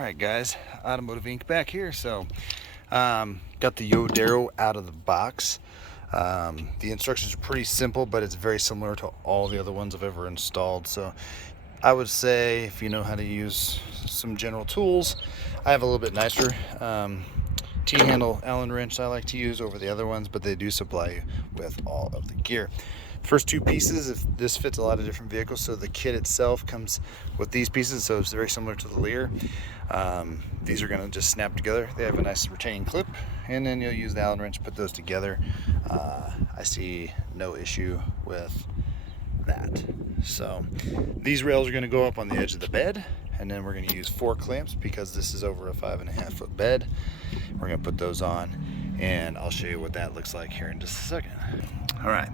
Alright guys, Automotive Inc. back here. So got the Yodero out of the box. The instructions are pretty simple, but it's very similar to all the other ones I've ever installed. So I would say if you know how to use some general tools, I have a little bit nicer T-handle Allen wrench I like to use over the other ones, but they do supply you with all of the gear. First two pieces, if this fits a lot of different vehicles, so the kit itself comes with these pieces, so it's very similar to the Lear. These are going to just snap together. They have a nice retaining clip, and then you'll use the Allen wrench to put those together. I see no issue with that. So these rails are going to go up on the edge of the bed, and then we're going to use 4 clamps because this is over a 5.5 foot bed. We're going to put those on, and I'll show you what that looks like here in just a second. All right.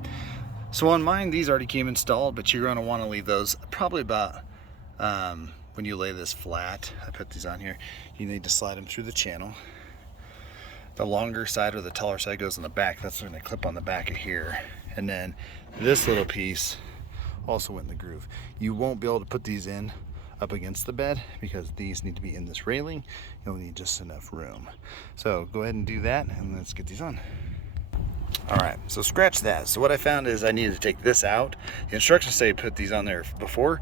So on mine, these already came installed, but you're going to want to leave those probably about when you lay this flat. I put these on here. You need to slide them through the channel. The longer side or the taller side goes in the back. That's going to clip on the back of here. And then this little piece also went in the groove. You won't be able to put these in up against the bed because these need to be in this railing. You'll need just enough room. So go ahead and do that, and let's get these on. All right, so scratch that. So what I found is I needed to take this out. The instructions say put these on there before.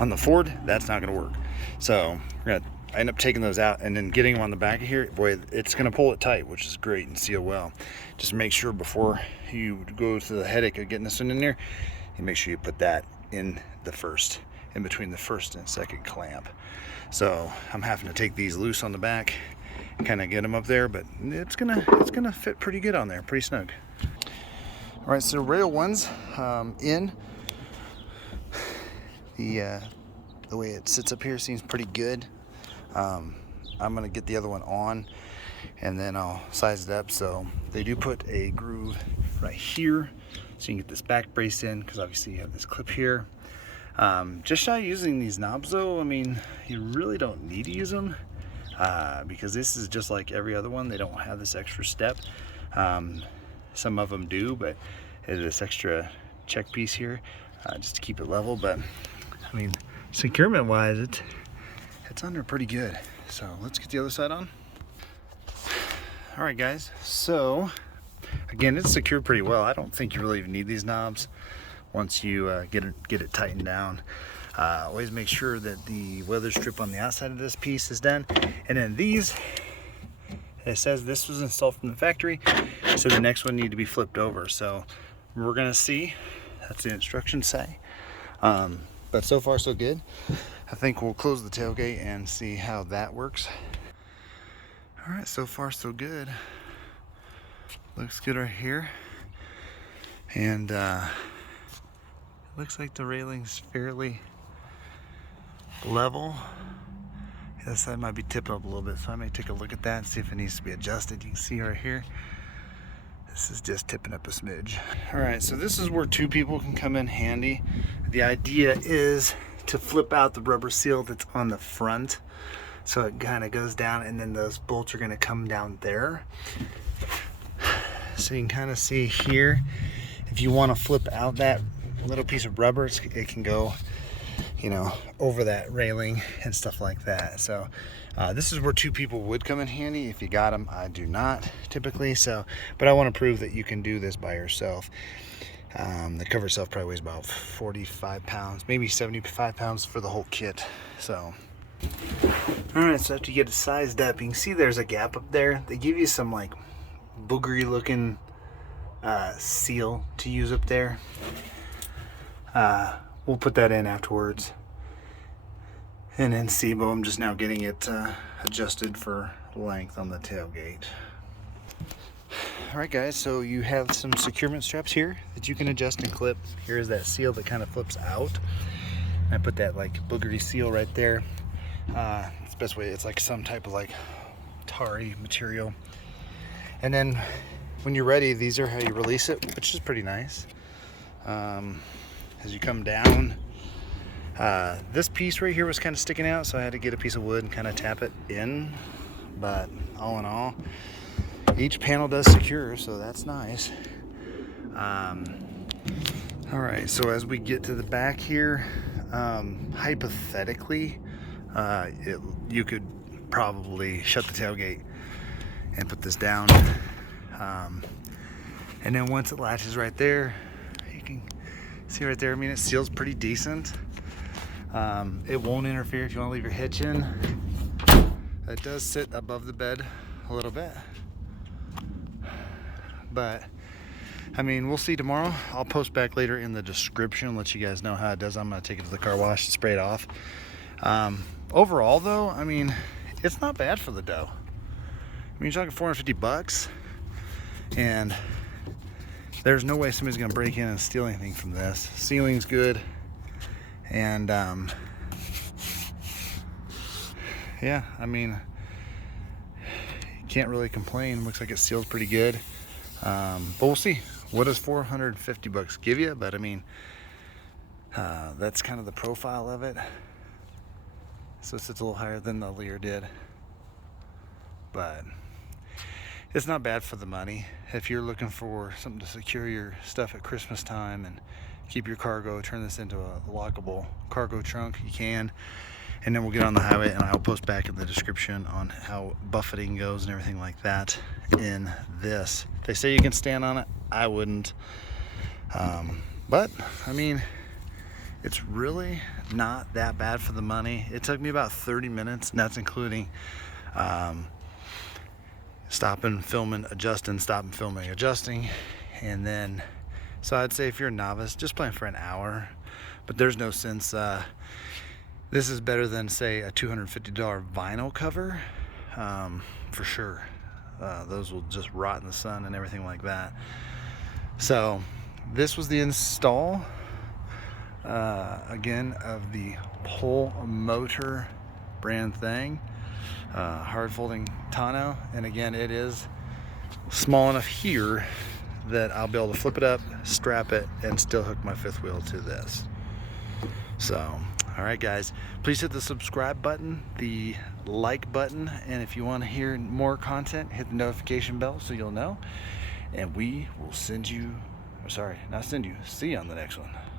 On the Ford, that's not gonna work. So I end up taking those out and then getting them on the back of here. Boy, it's gonna pull it tight, which is great and seal well. Just make sure before you go to the headache of getting this one in there, you make sure you put that in between the first and second clamp. So I'm having to take these loose on the back, kind of get them up there, but it's gonna fit pretty good on there, pretty snug. All right, so rail one's in. The way it sits up here seems pretty good. I'm gonna get the other one on, and then I'll size it up. So they do put a groove right here, so you can get this back brace in, because obviously you have this clip here. Just try using these knobs though. I mean, you really don't need to use them. Because this is just like every other one. They don't have this extra step. Some of them do, but there's this extra check piece here just to keep it level. But I mean, securement wise, it's under pretty good. So let's get the other side on. All right guys, so again, it's secured pretty well. I don't think you really even need these knobs once you get it tightened down. Always make sure that the weather strip on the outside of this piece is done. And then these, it says this was installed from the factory, so the next one need to be flipped over. So we're gonna see, that's the instructions say. But so far so good. I think we'll close the tailgate and see how that works. All right, so far so good. Looks good right here. And looks like the railing's fairly level. This side might be tipping up a little bit, so I may take a look at that and see if it needs to be adjusted. You can see right here, this is just tipping up a smidge. All right, so this is where 2 people can come in handy. The idea is to flip out the rubber seal that's on the front, so it kind of goes down, and then those bolts are going to come down there. So you can kind of see here, if you want to flip out that little piece of rubber, it can go, you know, over that railing and stuff like that. So this is where 2 people would come in handy if you got them. I do not typically, so, but I want to prove that you can do this by yourself. The cover itself probably weighs about 45 pounds, maybe 75 pounds for the whole kit. So all right, so after you get it sized up, you can see there's a gap up there. They give you some like boogery looking seal to use up there. We'll put that in afterwards. And then see, but I'm just now getting it adjusted for length on the tailgate. All right guys, so you have some securement straps here that you can adjust and clip. Here's that seal that kind of flips out. I put that like boogery seal right there. It's the best way, it's like some type of like tarry material. And then when you're ready, these are how you release it, which is pretty nice. As you come down, this piece right here was kind of sticking out, so I had to get a piece of wood and kind of tap it in. But all in all, each panel does secure, so that's nice. All right, so as we get to the back here, hypothetically, you could probably shut the tailgate and put this down. And then once it latches right there, you can see right there, I mean, it seals pretty decent. It won't interfere if you want to leave your hitch in. It does sit above the bed a little bit, but I mean, we'll see tomorrow. I'll post back later in the description, let you guys know how it does. I'm gonna take it to the car wash and spray it off. Overall though, I mean, it's not bad for the dough. I mean, you're talking 450 bucks, and there's no way somebody's gonna break in and steal anything from this. Sealing's good, and yeah, I mean, you can't really complain. Looks like it seals pretty good, but we'll see. What does 450 bucks give you? But I mean, that's kind of the profile of it. So it sits a little higher than the Lear did, but it's not bad for the money. If you're looking for something to secure your stuff at Christmas time and keep your cargo, turn this into a lockable cargo trunk, you can. And then we'll get on the highway, and I'll post back in the description on how buffeting goes and everything like that in this. They say you can stand on it. I wouldn't. But I mean, it's really not that bad for the money. It took me about 30 minutes, and that's including stopping, filming, adjusting, stopping, filming, adjusting. And then, so I'd say if you're a novice, just plan for an hour. But there's no sense. This is better than, say, a $250 vinyl cover, for sure. Those will just rot in the sun and everything like that. So this was the install, again, of the Pull Motor brand thing, hard folding tonneau. And again, it is small enough here that I'll be able to flip it up, strap it, and still hook my fifth wheel to this. So, all right, guys, please hit the subscribe button, the like button, and if you want to hear more content, hit the notification bell so you'll know. And we will see you on the next one.